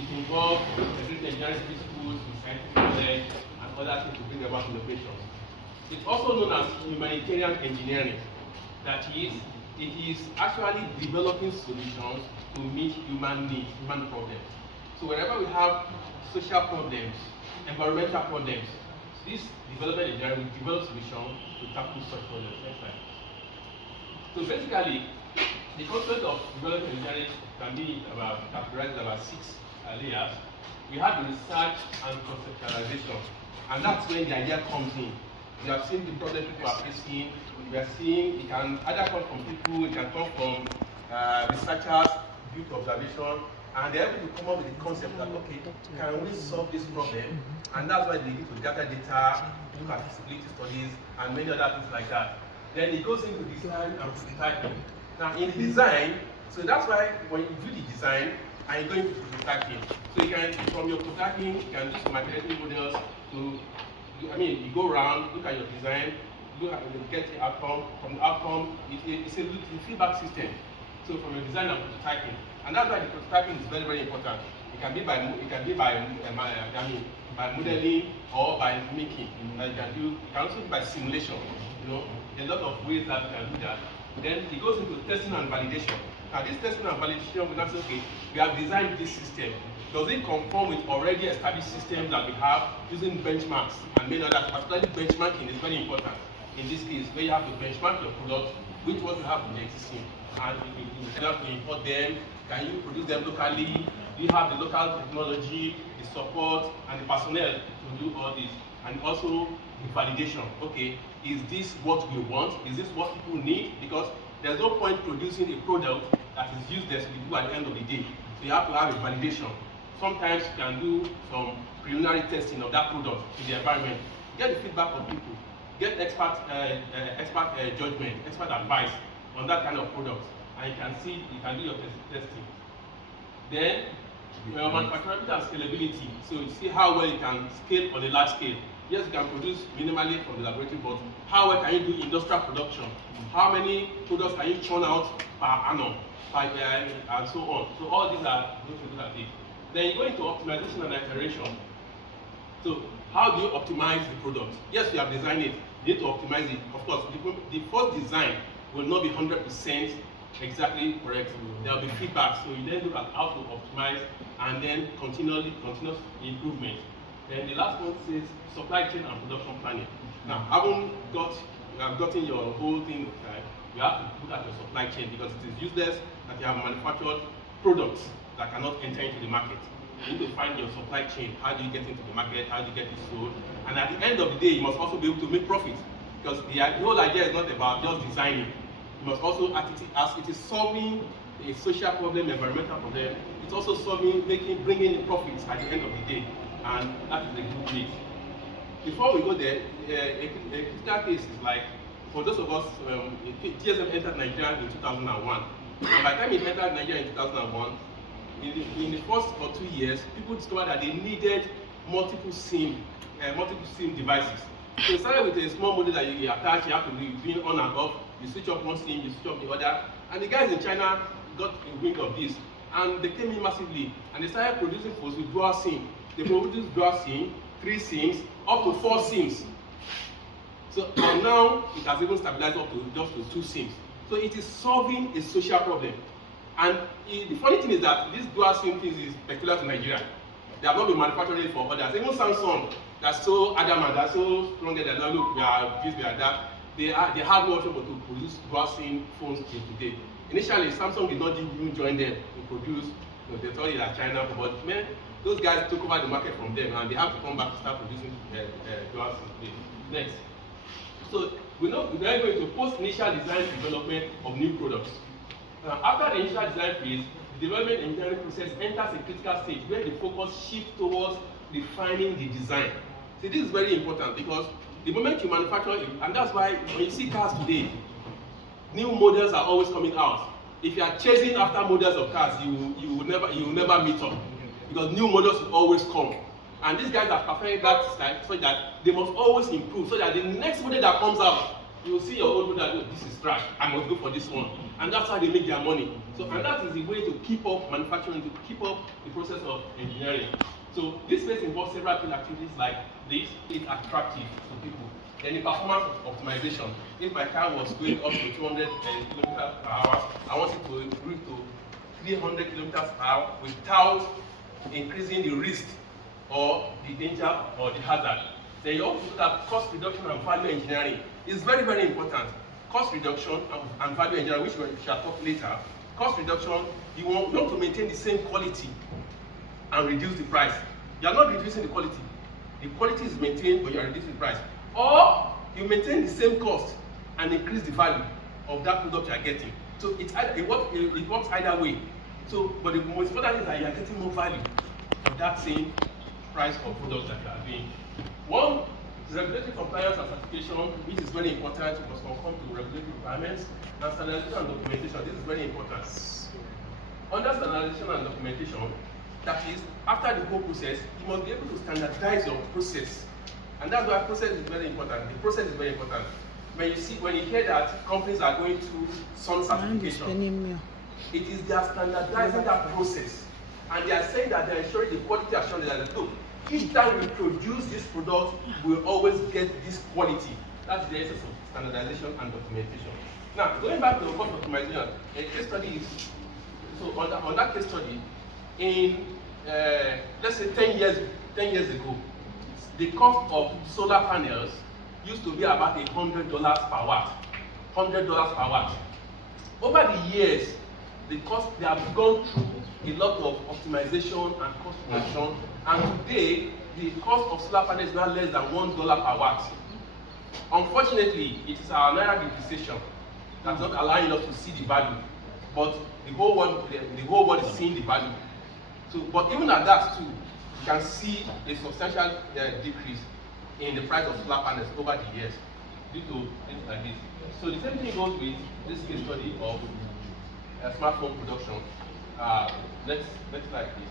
It involves engineering principles, scientific knowledge, and other things to bring about innovations. It's also known as humanitarian engineering. That is, it is actually developing solutions to meet human needs, human problems. So wherever we have social problems, environmental problems, this development engineering will develop solutions to tackle such problems. Next slide. So basically, the concept of development engineering can be categorized about 6 layers. We have the research and conceptualization, and that's when the idea comes in. We have seen the problem people are facing. We are seeing it can either come from people, it can come from researchers due to observation, and they're able to come up with the concept that, okay, can we solve this problem? And that's why they need to gather data, look at feasibility studies, and many other things like that. Then it goes into design and prototyping. Now in design, so that's why when you do the design and you go into prototyping, so you can, from your prototyping, you can do some mathematical models to, you go around, look at your design, look at get the outcome. From the outcome, it's a feedback system. So from your design and prototyping, and that's why the prototyping is very, very important. It can be by modeling or by making. It can also be by simulation. A lot of ways that you can do that. Then it goes into testing and validation. Now this testing and validation, we not say, okay, we have designed this system. Does it conform with already established systems that we have using benchmarks and many others? Particularly benchmarking is very important. In this case, where you have to benchmark your product, which ones you have in the existing, and you have to import them. Can you produce them locally? Do you have the local technology, the support, and the personnel to do all this? And also the validation. Okay, is this what we want? Is this what people need? Because there's no point producing a product that is useless to do at the end of the day. So you have to have a validation. Sometimes you can do some preliminary testing of that product in the environment. Get the feedback of people. Get expert judgment, expert advice on that kind of product, and you can do your testing. Then manufacturability and scalability. So you see how well you can scale on a large scale. Yes, you can produce minimally from the laboratory, but how well can you do industrial production? How many products can you churn out per annum, per year, and so on? So all these are those to look at it. Then you go into optimization and iteration. So how do you optimize the product? Yes, you have designed it. You need to optimize it. Of course, the first design will not be 100% exactly correct. There will be feedback. So you then look at how to optimize and then continuous improvement. Then the last one says supply chain and production planning. Now, you have gotten your whole thing right, you have to look at your supply chain, because it is useless that you have manufactured products that cannot enter into the market. You need to find your supply chain. How do you get into the market? How do you get it sold? And at the end of the day, you must also be able to make profit, because the whole idea is not about just designing. You must also, as it is solving a social problem, environmental problem, it's also bringing in profits at the end of the day, and that is a good mix. Before we go there, a critical case is like, for those of us, GSM entered Nigeria in 2001, and by the time it entered Nigeria in 2001, in the first 2 years, people discovered that they needed multiple SIM devices. So it started with a small model that you attach, you have to be doing on and off. You switch off one SIM, you switch off the other. And the guys in China got a wing of this, and they came in massively, and they started producing phones with dual SIM. They produced dual SIM, 3 SIMs, up to 4 SIMs. So and now it has even stabilized up to just to 2 SIMs. So it is solving a social problem. And the funny thing is that this dual SIM thing is peculiar to Nigeria. They have not been manufacturing it for others. Even Samsung, that's so adamant, that's so strong that now look, we are this, we are that. They have no option but to produce dual SIM phones till today. Initially, Samsung did not even join them to produce. They thought it was China, but man, those guys took over the market from them, and they have to come back to start producing dual SIM. Next. So we are going to post-initial design development of new products. After the initial design phase, the development engineering process enters a critical stage where the focus shifts towards refining the design. See, this is very important, because the moment you manufacture it, and that's why when you see cars today, new models are always coming out. If you are chasing after models of cars, you will never meet up, because new models will always come. And these guys are perfecting that style so that they must always improve, so that the next model that comes out, you will see your old model, oh, this is trash, I must go for this one. And that's how they make their money. So, and that is the way to keep up manufacturing, to keep up the process of engineering. So this space involves several activities like this. It's attractive to people. Then the performance optimization. If my car was going up to 200 kilometers per hour, I want it to improve to 300 kilometers per hour without increasing the risk or the danger or the hazard. Then you also look at cost reduction and value engineering. It's very, very important. Cost reduction and value engineering, which we shall talk later. Cost reduction, you want to maintain the same quality and reduce the price. You are not reducing the quality. The quality is maintained, but you are reducing the price. Or you maintain the same cost and increase the value of that product you are getting. So it works either way. So, but the most important is that you are getting more value for that same price of products that you are doing. One, regulatory compliance and certification, which is very important. You must conform to regulatory requirements. And standardization and documentation, this is very important. Under standardization and documentation, that is, after the whole process, you must be able to standardize your process. And that's why process is very important. The process is very important. When you hear that companies are going through some certification, it is they are standardizing that process. And they are saying that they are ensuring the quality assurance that look, each time we produce this product, we will always get this quality. That's the essence of standardization and documentation. Now, going back to the cost optimization, a case study is, so on that case study, in let's say 10 years ago, the cost of solar panels used to be about $100 per watt. $100 per watt. Over the years, they have gone through a lot of optimization and cost reduction, and today the cost of solar panels is now less than $1 per watt. Unfortunately, it is our naira depreciation that's not allowing us to see the value, but the whole world is seeing the value. So, but even at that too, you can see a substantial decrease in the price of solar panels over the years due to things like this. So the same thing goes with this case study of smartphone production. Let's like this.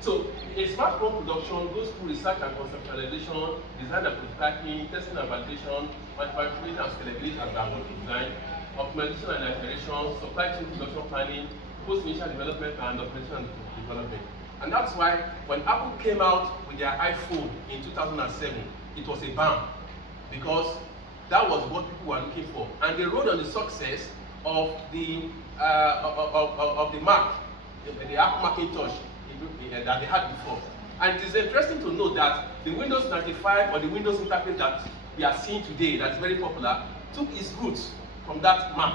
So a smartphone production goes through research and conceptualization, design and prototyping, testing and validation, manufacturing and scalability and design, optimization and iteration, supply chain production planning, post-initial development and operation and development. And that's why when Apple came out with their iPhone in 2007, it was a bam, because that was what people were looking for. And they rode on the success of the Mac, the Apple Macintosh that they had before. And it is interesting to note that the Windows 95 or the Windows interface that we are seeing today, that's very popular, took its roots from that Mac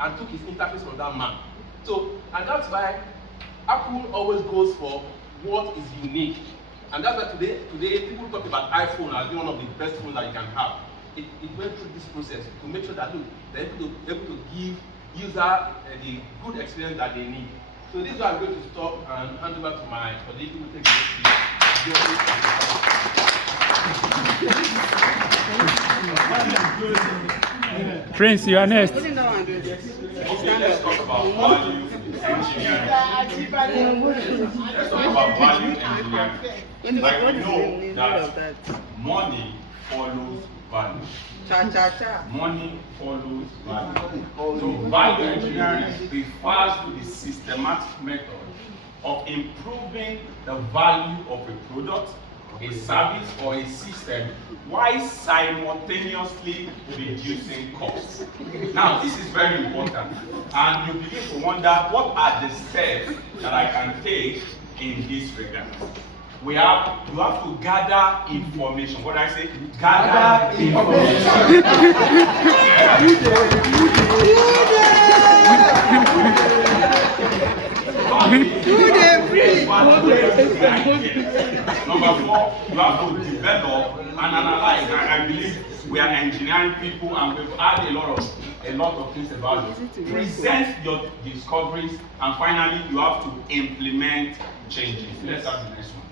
and took its interface from that Mac. So, and that's why Apple always goes for what is unique. And that's why today people talk about iPhone as being one of the best phones that you can have. It went through this process to make sure that look, they're able to give user the good experience that they need. So this is where I'm going to stop and hand over to my colleague who will take the Prince, you are next. Okay, let's talk about value engineering. Let's talk about value engineering. Like we know that money follows value. Money follows value. So value engineering refers to the systematic method of improving the value of a product, a service, or a system while simultaneously reducing costs. Now, this is very important, and you begin to wonder what are the steps that I can take in this regard. You have to gather information. What I say? Gather information. Number 4, you have to develop and analyze. I believe we are engineering people and we've had a lot of things about it. Present your discoveries, and finally you have to implement changes. Let's have the next one.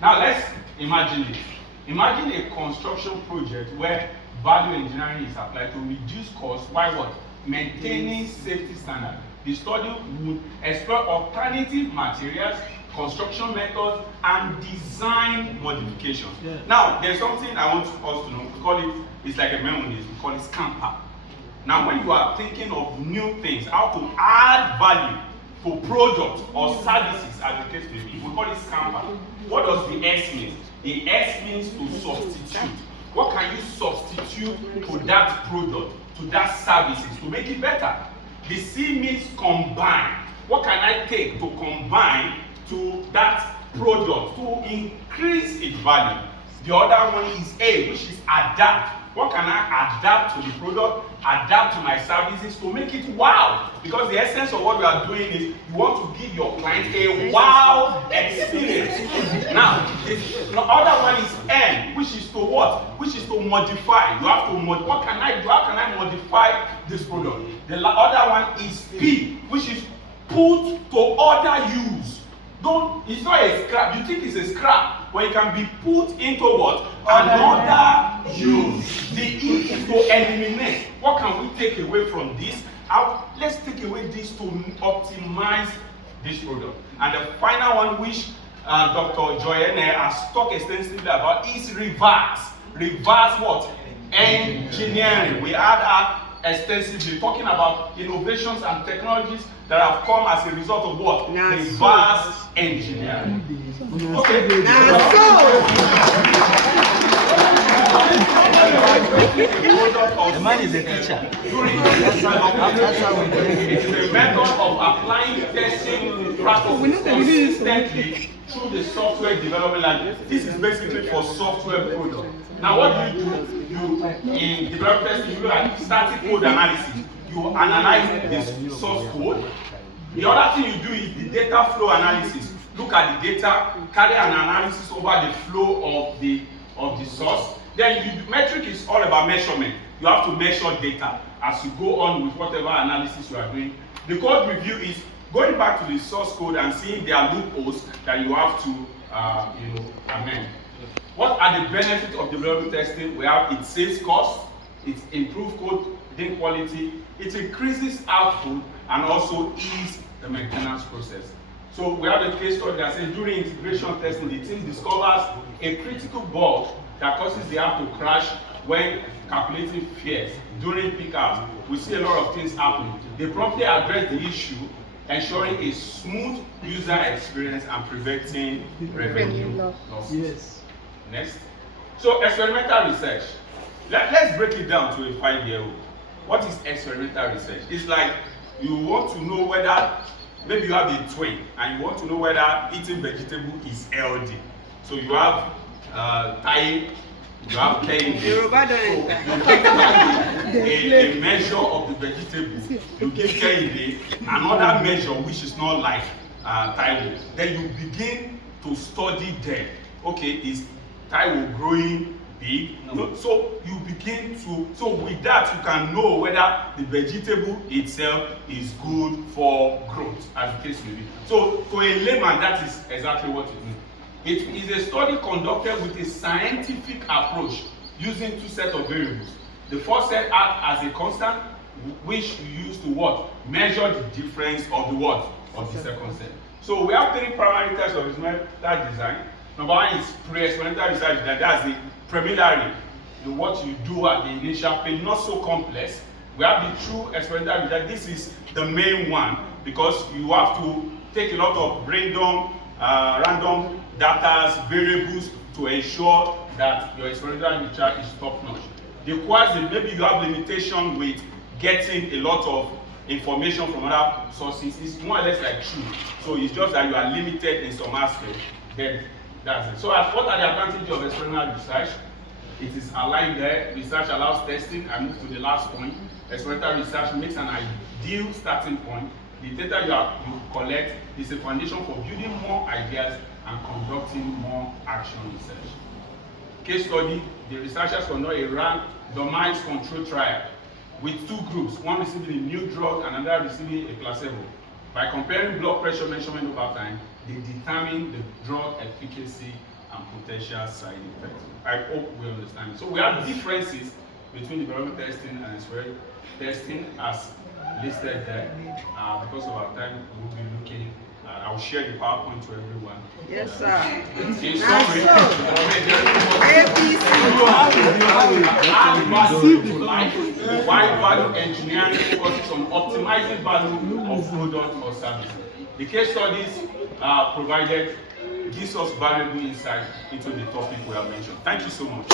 Now let's imagine this. Imagine a construction project where value engineering is applied to reduce costs while what? Maintaining safety standards. The study would explore alternative materials, construction methods, and design modifications. Now, there's something I want us to know. We call it, it's like a memory, we call it scamper. Now, when you are thinking of new things, how to add value to products or services, as the case may be, we call it scamper. What does the S mean? The S means to substitute. What can you substitute to that product, to that services, to make it better? The C means combine. What can I take to combine to that product to increase its value? The other one is A, which is adapt. What can I adapt to the product, adapt to my services to make it wow? Because the essence of what we are doing is you want to give your client a wow experience. Now, the other one is N, which is to what? Which is to modify. You have to modify. What can I do? How can I modify this product? The other one is P, which is put to other use. It's not a scrap. You think it's a scrap, but it can be put into what? Another use. The E is to eliminate. What can we take away from this? Let's take away this to optimize this product. And the final one, which Dr. Joyene has talked extensively about, is reverse. Reverse what? Engineering. We had her extensively talking about innovations and technologies that have come as a result of what? Reverse engineering. Okay. The man is a teacher. It is a method of applying testing practices consistently through the software development language. This is basically for software products. Now, what do? You in development testing, you look at static code analysis. You analyze the source code. The other thing you do is the data flow analysis. Look at the data, carry an analysis over the flow of the source. Then metric is all about measurement. You have to measure data as you go on with whatever analysis you are doing. The code review is going back to the source code and seeing there are loopholes that you have to amend. What are the benefits of development testing? We have it saves cost, it improves code quality, it increases output, and also ease the maintenance process. So we have a case study that says during integration testing, the team discovers a critical bug that causes the app to crash when calculating fares during peak hours. We see a lot of things happening. They promptly address the issue, ensuring a smooth user experience and preventing revenue losses. Yes. Next. So experimental research. Let's break it down to a 5-year-old. What is experimental research? It's like you want to know whether, maybe you have a twin and you want to know whether eating vegetable is healthy. So you have Thai, you have Kehinde. So a measure of the vegetable. You give Kehinde another measure which is not like Thai. Then you begin to study them. Okay, is Thai growing big? No. So you begin to, so with that you can know whether the vegetable itself is good for growth, as the case may be. So to a layman, that is exactly what it is. It is a study conducted with a scientific approach using two sets of variables. The first set acts as a constant, which you use to what? Measure the difference of the what? Of the second set. So we have three primary types of experimental design. Number one is pre-experimental research, that's the preliminary, what you do at the initial phase, not so complex. We have the true experimental research. This is the main one because you have to take a lot of random data, variables to ensure that your experimental research is top-notch. The quasi, maybe you have limitation with getting a lot of information from other sources. It's more or less like true. So it's just that you are limited in some aspect. Then that's it. So what are the advantages of experimental research? It is aligned there. Research allows testing. I move to the last point. Experimental research makes an ideal starting point. The data you collect is a foundation for building more ideas and conducting more action research. Case study, the researchers conduct a randomized control trial with two groups, one receiving a new drug and another receiving a placebo. By comparing blood pressure measurement over time, they determine the drug efficacy and potential side effects. I hope we understand. So we have differences between development testing and experimental testing as listed there. Because of our time, we will be looking. I'll share the PowerPoint to everyone. Yes, sir. In summary, why value engineering focuses on optimizing value of product or service. The case studies provided gives us valuable insight into the topic we have mentioned. Thank you so much.